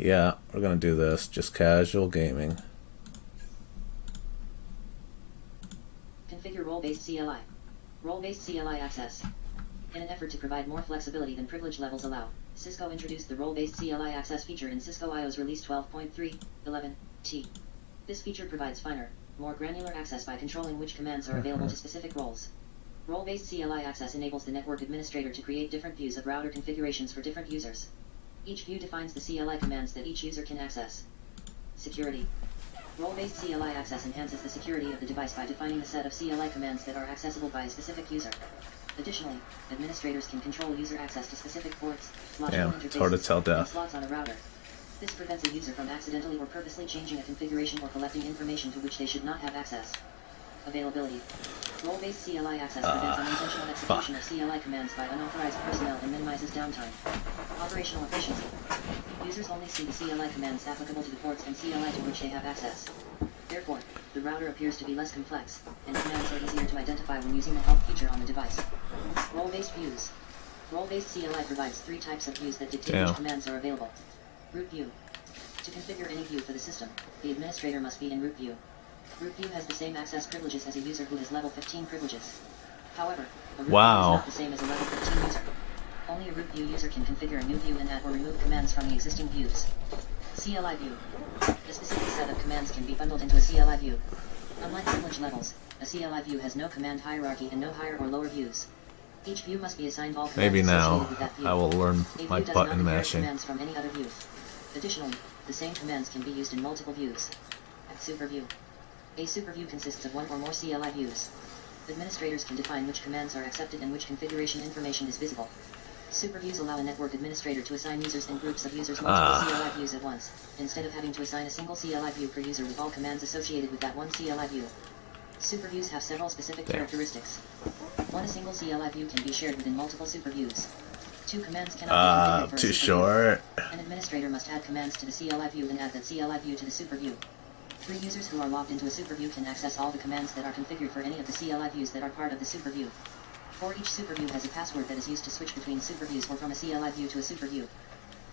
Yeah, we're gonna do this. Just casual gaming. Configure role-based CLI. Role-based CLI access. In an effort to provide more flexibility than privilege levels allow, Cisco introduced the role-based CLI access feature in Cisco IO's release 12.3.11t. This feature provides finer, more granular access by controlling which commands are available to specific roles. Role-based CLI access enables the network administrator to create different views of router configurations for different users. Each view defines the CLI commands that each user can access. Security. Role-based CLI access enhances the security of the device by defining a set of CLI commands that are accessible by a specific user. Additionally, administrators can control user access to specific ports, logical interfaces, it's hard to tell and death. slots on a router. This prevents a user from accidentally or purposely changing a configuration or collecting information to which they should not have access. Availability. Role-based CLI access prevents unintentional execution of CLI commands by unauthorized personnel and minimizes downtime. Operational efficiency. Users only see the CLI commands applicable to the ports and CLI to which they have access. Therefore, the router appears to be less complex, and commands are easier to identify when using the help feature on the device. Role-based views. Role-based CLI provides three types of views that dictate which commands are available. Root view. To configure any view for the system, the administrator must be in root view. Root view has the same access privileges as a user who has level 15 privileges. However, a root view is not the same as a level 15 user. Only a root view user can configure a new view and add or remove commands from the existing views. CLI view. A specific set of commands can be bundled into a CLI view. Unlike privilege levels, a CLI view has no command hierarchy and no higher or lower views. Each view must be assigned all commands associated with that view. I will learn my button mashing. Commands from any other view. Additionally, the same commands can be used in multiple views. Superview. A superview consists of one or more CLI views. Administrators can define which commands are accepted and which configuration information is visible. Superviews allow a network administrator to assign users and groups of users multiple CLI views at once, instead of having to assign a single CLI view per user with all commands associated with that one CLI view. Superviews have several specific characteristics. One, a single CLI view can be shared within multiple superviews. Two, commands cannot be configured for too a short. An administrator must add commands to the CLI view and add that CLI view to the superview. Three, users who are logged into a superview can access all the commands that are configured for any of the CLI views that are part of the superview. 4, each superview has a password that is used to switch between superviews or from a CLI view to a superview.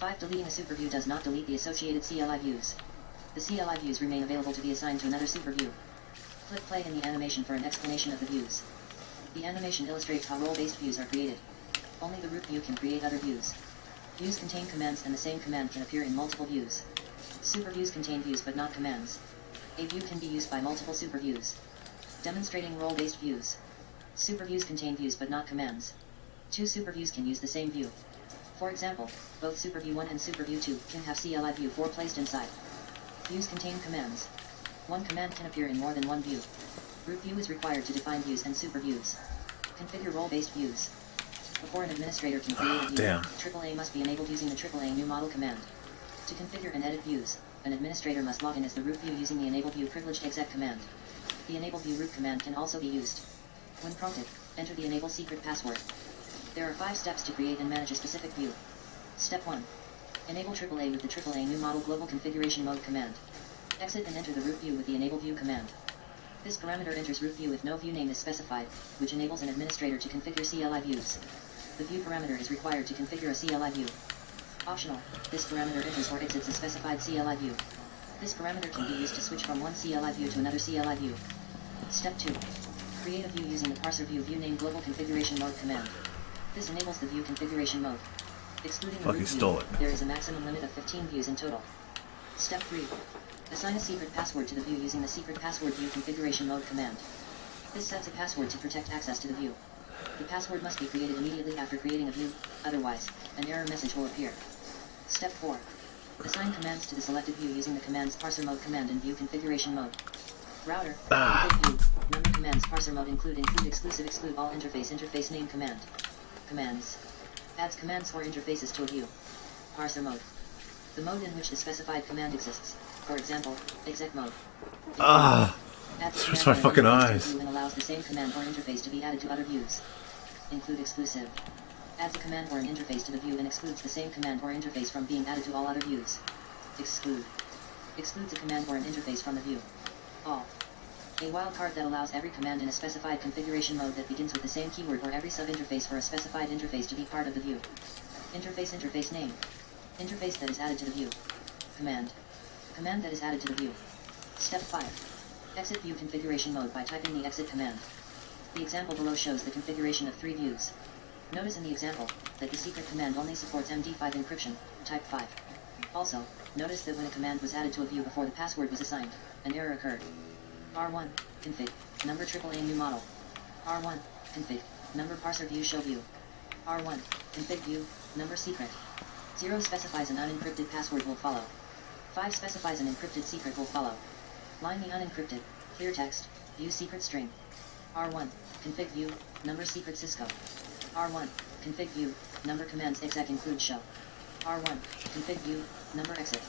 5, deleting a superview does not delete the associated CLI views. The CLI views remain available to be assigned to another superview. Click play in the animation for an explanation of the views. The animation illustrates how role-based views are created. Only the root view can create other views. Views contain commands and the same command can appear in multiple views. Superviews contain views but not commands. A view can be used by multiple superviews. Demonstrating role-based views. Superviews contain views but not commands. Two superviews can use the same view. For example, both Superview 1 and Superview 2 can have CLI view 4 placed inside. Views contain commands. One command can appear in more than one view. Root view is required to define views and superviews. Configure role-based views. Before an administrator can create a view, AAA must be enabled using the AAA new model command. To configure and edit views, an administrator must log in as the root view using the enable view privileged exec command. The enable view root command can also be used. When prompted, enter the enable secret password. There are 5 steps to create and manage a specific view. Step 1. Enable AAA with the AAA new model global configuration mode command. Exit and enter the root view with the enable view command. This parameter enters root view if no view name is specified, which enables an administrator to configure CLI views. The view parameter is required to configure a CLI view. Optional, this parameter enters or exits a specified CLI view. This parameter can be used to switch from one CLI view to another CLI view. Step 2. Create a view using the parser view name global configuration mode command. This enables the view configuration mode. Excluding the root view, there is a maximum limit of 15 views in total. Step 3. Assign a secret password to the view using the secret password view configuration mode command. This sets a password to protect access to the view. The password must be created immediately after creating a view, otherwise, an error message will appear. Step 4. Assign commands to the selected view using the commands parser mode command and view configuration mode. Router, config view, number commands parser mode include exclusive exclude all interface name command. Commands. Adds commands or interfaces to a view. Parser mode. The mode in which the specified command exists. For example, exec mode. This hurts my fucking eyes. And allows the same command or interface to be added to other views. Include exclusive. Adds a command or an interface to the view and excludes the same command or interface from being added to all other views. Exclude. Excludes a command or an interface from the view. All. A wildcard that allows every command in a specified configuration mode that begins with the same keyword or every sub-interface for a specified interface to be part of the view. Interface name. Interface that is added to the view. Command. Command that is added to the view. Step 5. Exit view configuration mode by typing the exit command. The example below shows the configuration of 3 views. Notice in the example that the secret command only supports MD5 encryption, type 5. Also, notice that when a command was added to a view before the password was assigned, an error occurred. R1, config, number AAA new model. R1, config, number parser view show view. R1, config view, number secret. 0 specifies an unencrypted password will follow. 5 specifies an encrypted secret will follow. Line the unencrypted, clear text, view secret string. R1, config view, number secret Cisco. R1, config view, number commands exec include show. R1, config view, number exit.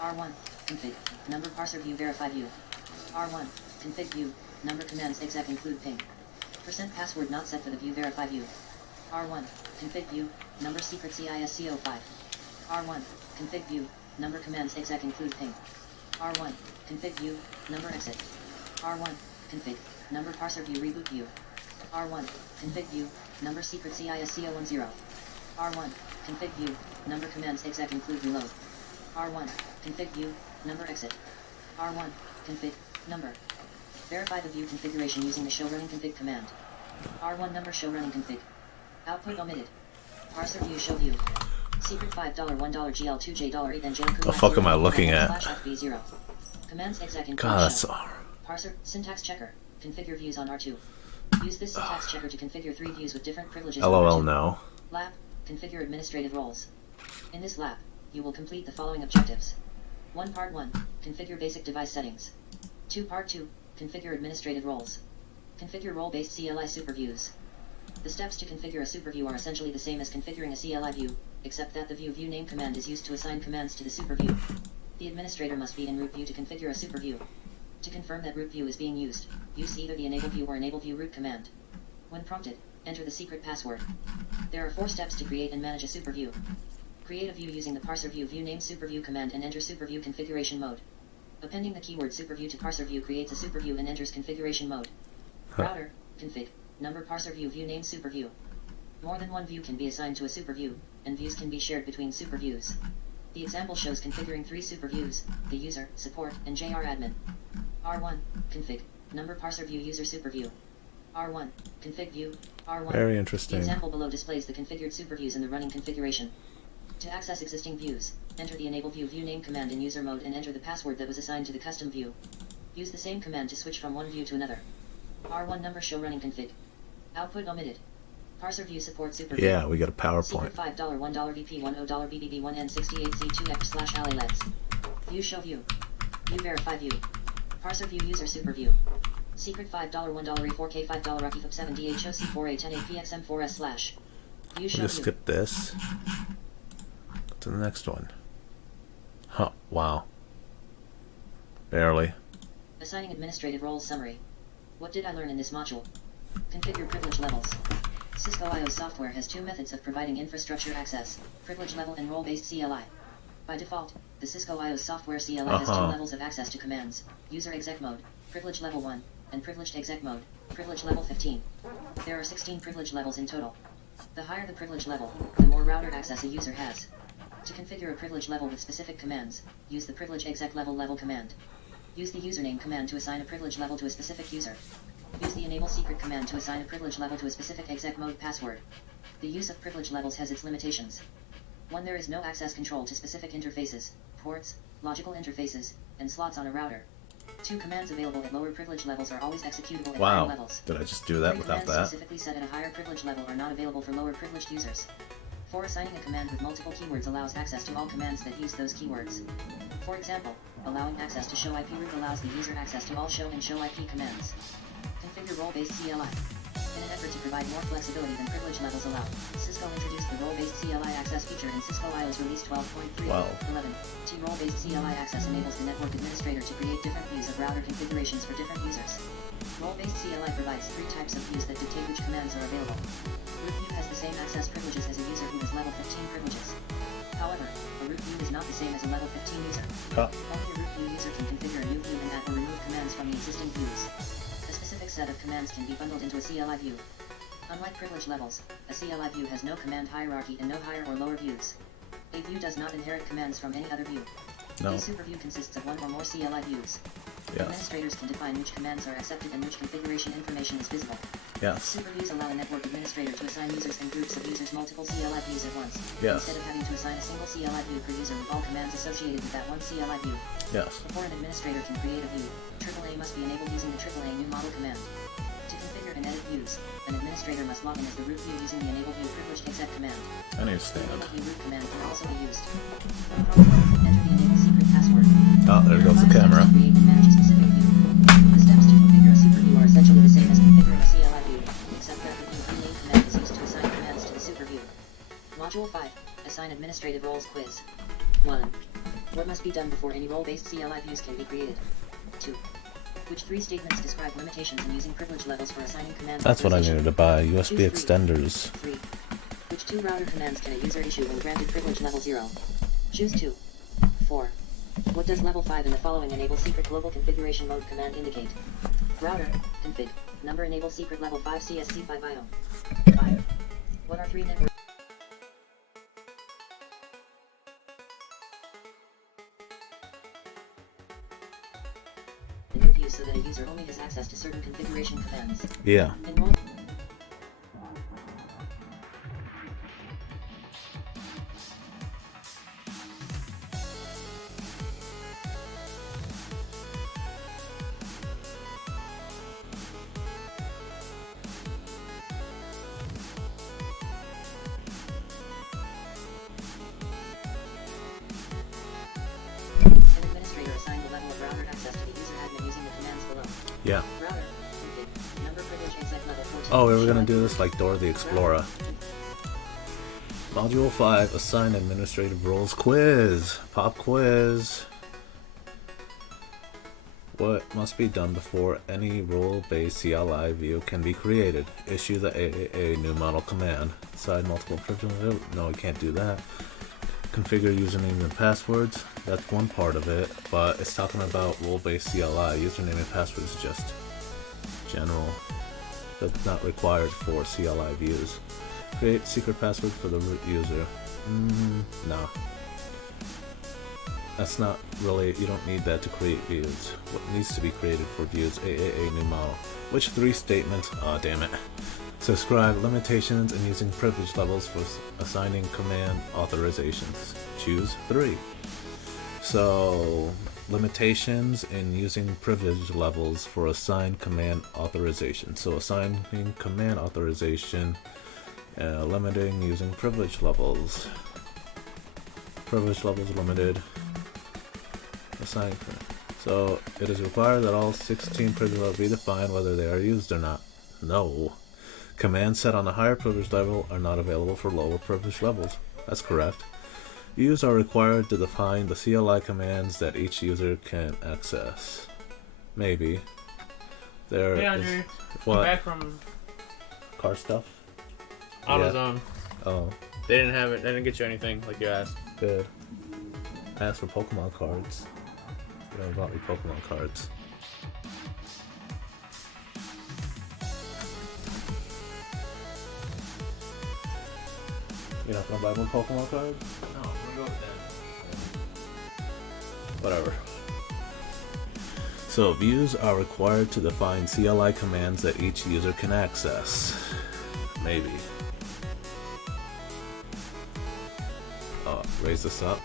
R1, config, number parser view verify view. R1, config view, number commands exec include ping. % password not set for the view verify view. R1, config view, number secret CISCO5. R1, config view, number commands exec include ping. R1, config view, number exit. R1, config, number parser view reboot view. R1, config view, number secret CISCO10. R1, config view, number commands exec include reload. R1, config view, number exit. R1, config, number. Verify the view configuration using the show running config command. R1 number show running config. Output omitted. Parser view show view. Secret $5 $1 GL2J $8 then JL. The fuck am I looking at? /FB0. Commands exec include God, that's show. all. Parser syntax checker. Configure views on R2. Use this syntax checker to configure 3 views with different privileges. LOL on R2. no. Lab. Configure administrative roles. In this lab, you will complete the following objectives. 1 Part 1. Configure basic device settings. 2 Part 2. Configure administrative roles. Configure role-based CLI superviews. The steps to configure a superview are essentially the same as configuring a CLI view, except that the view name command is used to assign commands to the superview. The administrator must be in root view to configure a superview. To confirm that root view is being used, use either the enable view or enable view root command. When prompted, enter the secret password. There are 4 steps to create and manage a superview. Create a view using the parser view name superview command and enter superview configuration mode. Appending the keyword superview to parser view creates a superview and enters configuration mode. Router, config, number parser view name superview. More than one view can be assigned to a superview, and views can be shared between superviews. The example shows configuring 3 superviews, the user, support, and JR admin. R1, config, number parser view user superview. R1, config view, R1. Very interesting. The example below displays the configured superviews in the running configuration. To access existing views, enter the enable view name command in user mode and enter the password that was assigned to the custom view. Use the same command to switch from one view to another. R1 number show running config. Output omitted. Parser view support superview. Yeah, we got a PowerPoint. Secret $5 $1 VP $10 BBB1N68C2X/ALLEX. View show view. View verify view. Parser view user superview. Secret $5 $1 E4K $5 Rocky Fook 7 DHOC4A10APXM4S/. View show We'll just view. skip this. To the next one. Huh, wow. Barely. Assigning administrative roles summary. What did I learn in this module? Configure privilege levels. Cisco IO software has 2 methods of providing infrastructure access, privilege level and role-based CLI. By default, the Cisco IO software CLI has 2 levels of access to commands, user exec mode, privilege level 1, and privileged exec mode, privilege level 15. There are 16 privilege levels in total. The higher the privilege level, the more router access a user has. To configure a privilege level with specific commands, use the privilege exec level command. Use the username command to assign a privilege level to a specific user. Use the enable secret command to assign a privilege level to a specific exec mode password. The use of privilege levels has its limitations. 1. There is no access control to specific interfaces, ports, logical interfaces, and slots on a router. 2. Commands available at lower privilege levels are always executable at higher levels. Did I just do that 3. without Commands that? specifically set at a higher privilege level are not available for lower privileged users. 4. Assigning a command with multiple keywords allows access to all commands that use those keywords. For example, allowing access to show IP root allows the user access to all show and show IP commands. Configure role-based CLI. In an effort to provide more flexibility than privilege levels allow, Cisco introduced the role-based CLI access feature in Cisco IO's release 12.3.11. Role-based CLI access enables the network administrator to create different views of router configurations for different users. Role-based CLI provides 3 types of views that dictate which commands are available. Root view has the same access privileges as a user who has level 15 privileges. However, a root view is not the same as a level 15 user. Only a root view user can configure a new view and add or remove commands from the existing views. A specific set of commands can be bundled into a CLI view. Unlike privilege levels, a CLI view has no command hierarchy and no higher or lower views. A view does not inherit commands from any other view. No. A superview consists of one or more CLI views. Yes. Administrators can define which commands are accepted and which configuration information is visible. Yes. Superviews allow a network administrator to assign users and groups of users multiple CLI views at once, Yes. instead of having to assign a single CLI view per user with all commands associated with that one CLI view. Yes. Before an administrator can create a view, AAA must be enabled using the AAA new model command. To configure and edit views, an administrator must log in as the root view using the enable view privileged exec command. I understand. The enable view root command can also be used. Enter the enable secret password. Oh, there goes the camera. Create and manage a specific view. The steps to configure a superview are essentially the same as configuring a CLI view, except that the view rename command is used to assign commands to the superview. Module 5. Assign administrative roles quiz. 1. What must be done before any role-based CLI views can be created? 2. Which 3 statements describe limitations in using privilege levels for assigning commands? That's what I authorization? needed to buy. USB Choose 3. extenders. 3. Which 2 router commands can a user issue when granted privilege level 0? Choose 2. 4. What does level 5 in the following enable secret global configuration mode command indicate? Router, config, number enable secret level 5 CSC5IO. 5. What are 3 network? The new view so that a user only has access to certain configuration commands. Yeah. Enroll. An administrator assign the level of router access to the user admin using the commands below. Yeah. Router, config, number privilege exec level 14. Oh, we were gonna do this like Dora the Explorer. Module 5, assign administrative roles quiz. Pop quiz. What must be done before any role-based CLI view can be created? Issue the AAA new model command. Assign multiple privileges. No, we can't do that. Configure username and passwords. That's one part of it, but it's talking about role-based CLI. Username and password is just general. That's not required for CLI views. Create secret password for the root user. Nah. That's not really, you don't need that to create views. What needs to be created for views, AAA new model. Which 3 statements, oh damn it. Describe limitations in using privilege levels for assigning command authorizations. Choose 3. So, limitations in using privilege levels for assigned command authorization. So assigning command authorization, limiting using privilege levels. Privilege levels limited. Assign. So it is required that all 16 privilege levels be defined whether they are used or not. No. Commands set on a higher privilege level are not available for lower privilege levels. That's correct. Views are required to define the CLI commands that each user can access. Maybe. There Hey is Andrew, what? I'm back from Car stuff? AutoZone. Oh, They didn't have it. They didn't get you anything like you asked. good. I asked for Pokemon cards. You know about me Pokemon cards. You're not gonna buy one Pokemon card? No, we're going with that. Whatever. So views are required to define CLI commands that each user can access. Maybe. Raise this up.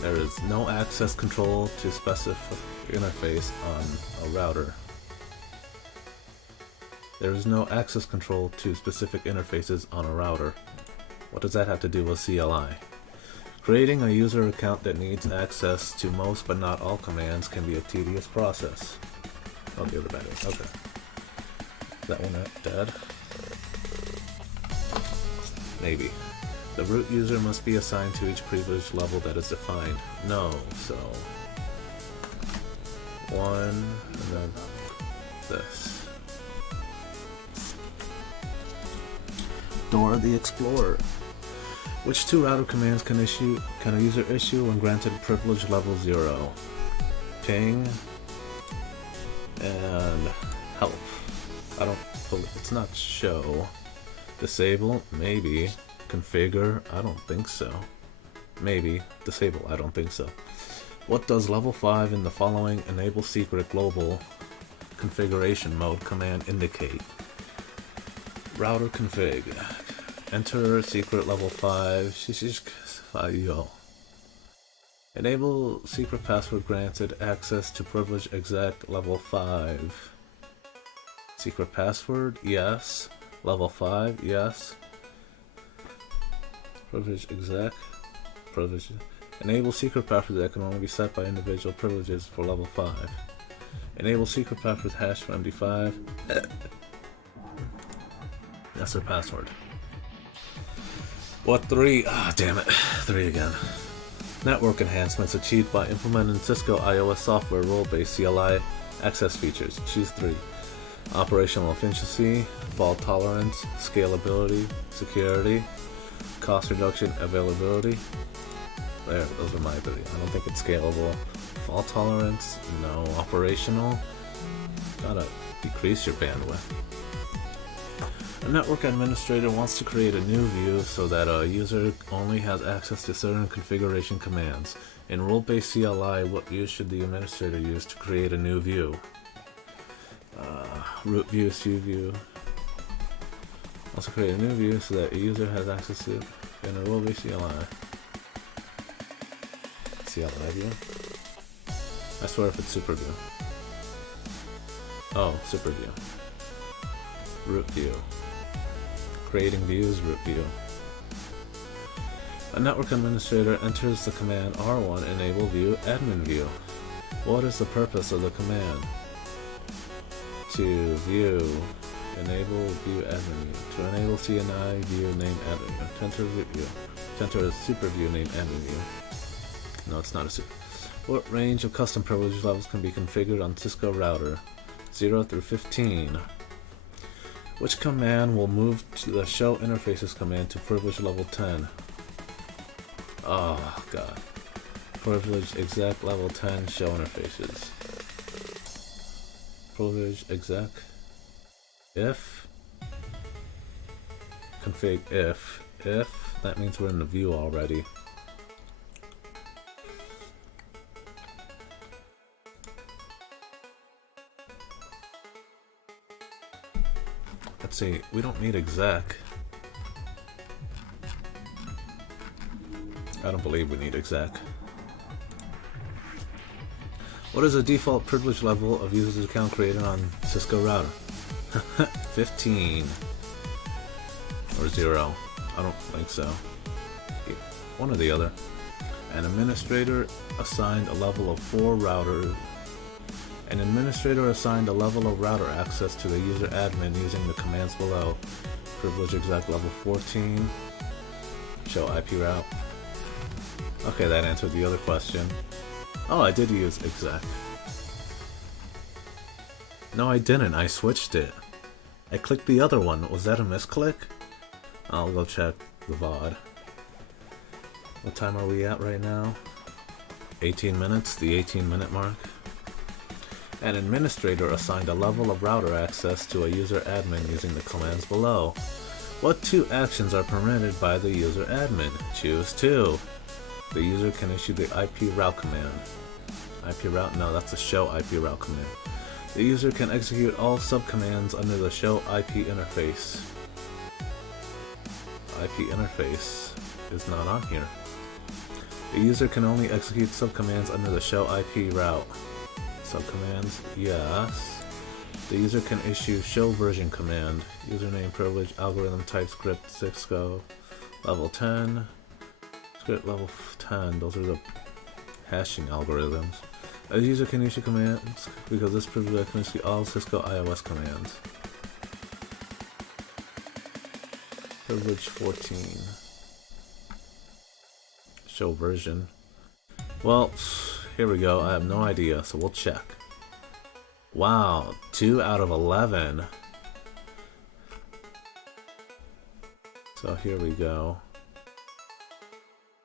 There is no access control to specific interface on a router. There is no access control to specific interfaces on a router. What does that have to do with CLI? Creating a user account that needs access to most but not all commands can be a tedious process. Oh, the other battery. Okay. That one dead? Maybe. The root user must be assigned to each privilege level that is defined. No, so 1 and then this. Dora the Explorer. Which 2 router commands can a user issue when granted privilege level 0? Ping and help. I don't believe it's not show. Disable, maybe. Configure, I don't think so. Maybe. Disable, I don't think so. What does level 5 in the following enable secret global configuration mode command indicate? Router config. Enter secret level 5. Yo. Enable secret password granted access to privilege exec level 5. Secret password, yes. Level 5, yes. Privilege exec. Privilege. Enable secret passwords that can only be set by individual privileges for level 5. Enable secret password hash for MD5. That's their password. What 3? Ah, damn it. 3 again. Network enhancements achieved by implementing Cisco iOS software role-based CLI access features. Choose 3. Operational efficiency, fault tolerance, scalability, security, cost reduction, availability. There, those are my 3. I don't think it's scalable. Fault tolerance, no. Operational, gotta decrease your bandwidth. A network administrator wants to create a new view so that a user only has access to certain configuration commands. In role-based CLI, what view should the administrator use to create a new view? Root view, su view. Also create a new view so that a user has access to it in a role-based CLI. CLI view? I swear if it's Superview. Oh, Superview. Root view. Creating views, root view. A network administrator enters the command R1 enable view admin view. What is the purpose of the command? To view enable view admin view. To enable CNI view name admin view. To enter view. To enter a superview name admin view. No, it's not a super. What range of custom privilege levels can be configured on Cisco router? 0 through 15. Which command will move to the show interfaces command to privilege level 10? Oh god. Privilege exec level 10 show interfaces. Privilege exec if config if that means we're in the view already. Let's see, we don't need exec. I don't believe we need exec. What is the default privilege level of user's account created on Cisco router? 15 or 0. I don't think so. One or the other. An administrator assigned a level of 4 router. An administrator assigned a level of router access to the user admin using the commands below. Privilege exec level 14. Show IP route. Okay, that answered the other question. Oh, I did use exec. No, I didn't. I switched it. I clicked the other one. Was that a misclick? I'll go check the VOD. What time are we at right now? 18 minutes, the 18-minute mark. An administrator assigned a level of router access to a user admin using the commands below. What 2 actions are permitted by the user admin? Choose 2. The user can issue the IP route command. IP route? No, that's a show IP route command. The user can execute all subcommands under the show IP interface. IP interface is not on here. The user can only execute subcommands under the show IP route. Subcommands, yes. The user can issue show version command. Username, privilege, algorithm, type, script, Cisco, level 10. Script level 10, those are the hashing algorithms. A user can issue commands because this privilege can issue all Cisco iOS commands. Privilege 14. Show version. Well, here we go. I have no idea, so we'll check. Wow, 2 out of 11. So here we go.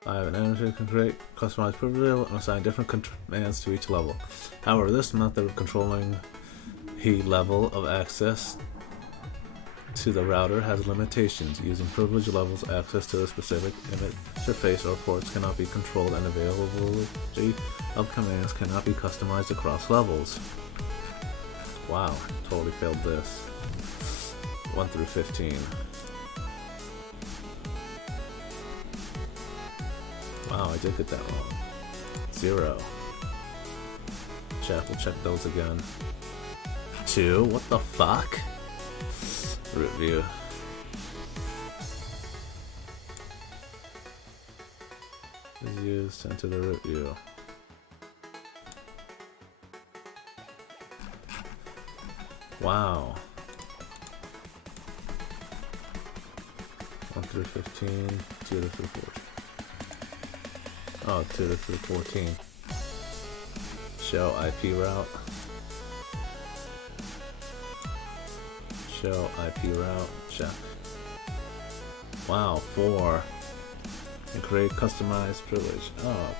I have an administrator can create customized privilege level and assign different commands to each level. However, this method of controlling the level of access to the router has limitations. Using privilege levels, access to a specific interface or ports cannot be controlled, and availability of commands cannot be customized across levels. Wow, totally failed this. 1 through 15. Wow, I did get that wrong. 0. We'll check those again. 2, what the fuck? Root view. Is used to enter the root view. Wow. 1 through 15, 2 to 3, 4. Oh, 2 to 3, 14. Show IP route. Show IP route. Check. Wow, 4. And create customized privilege. Oh.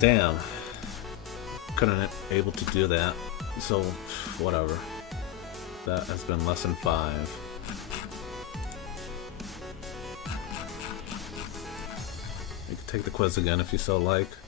Damn. Couldn't able to do that. So, whatever. That has been lesson 5. You can take the quiz again if you so like.